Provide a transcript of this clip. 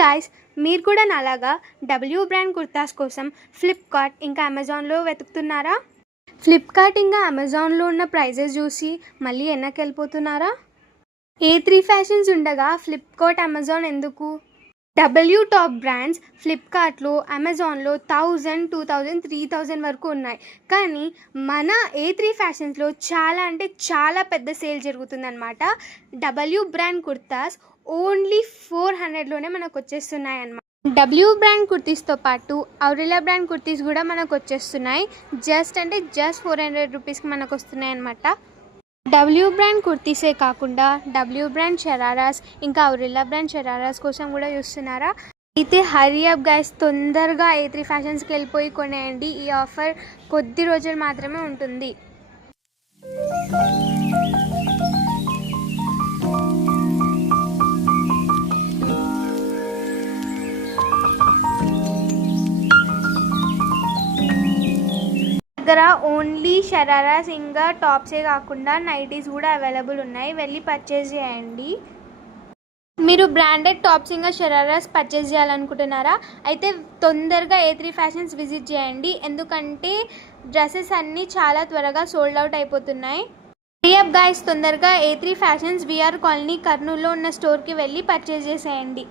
Guys, మీరు కూడా నాలాగా డబ్ల్యూ బ్రాండ్ కుర్తాస్ కోసం ఫ్లిప్కార్ట్ ఇంకా అమెజాన్లో వెతుకుతున్నారా? ఫ్లిప్కార్ట్ ఇంకా అమెజాన్లో ఉన్న ప్రైజెస్ చూసి మళ్ళీ వెనక్కి వెళ్ళిపోతున్నారా? A3 ఫ్యాషన్స్ ఉండగా ఫ్లిప్కార్ట్ అమెజాన్ ఎందుకు? డబ్ల్యూ టాప్ బ్రాండ్స్ ఫ్లిప్కార్ట్లో అమెజాన్లో 1000, 2000, 3000 వరకు ఉన్నాయి. కానీ మన A3 ఫ్యాషన్స్లో చాలా అంటే చాలా పెద్ద సేల్ జరుగుతుందన్నమాట. డబ్ల్యూ బ్రాండ్ కుర్తాస్ ఓన్లీ 400లోనే మనకు వచ్చేస్తున్నాయి అన్నమాట. డబ్ల్యూ బ్రాండ్ కుర్తీస్తో పాటు ఔరెలా బ్రాండ్ కుర్తీస్ కూడా మనకు వచ్చేస్తున్నాయి. జస్ట్ 400 రూపీస్కి మనకు వస్తున్నాయి అన్నమాట. డబ్ల్యూ బ్రాండ్ కుర్తీసే కాకుండా డబ్ల్యూ బ్రాండ్ షరారాస్ ఇంకా ఔరెలా బ్రాండ్ షరారాస్ కోసం కూడా చూస్తున్నారా? అయితే హరీ అప్ గైస్, తొందరగా A3 ఫ్యాషన్స్కి వెళ్ళిపోయి కొనేయండి. ఈ ఆఫర్ కొద్ది రోజులు మాత్రమే ఉంటుంది. దగ్గర ఓన్లీ షరారాస్ ఇంకా టాప్సే కాకుండా నైటీస్ కూడా అవైలబుల్ ఉన్నాయి. వెళ్ళి పర్చేస్ చేయండి. మీరు బ్రాండెడ్ టాప్స్ ఇంకా షరారాస్ పర్చేస్ చేయాలనుకుంటున్నారా? అయితే తొందరగా A3 ఫ్యాషన్స్ విజిట్ చేయండి. ఎందుకంటే డ్రెస్సెస్ అన్నీ చాలా త్వరగా సోల్డ్ అవుట్ అయిపోతున్నాయి. గైస్, తొందరగా A3 ఫ్యాషన్స్ VR కాలనీ కర్నూలులో ఉన్న స్టోర్కి వెళ్ళి పర్చేస్ చేసేయండి.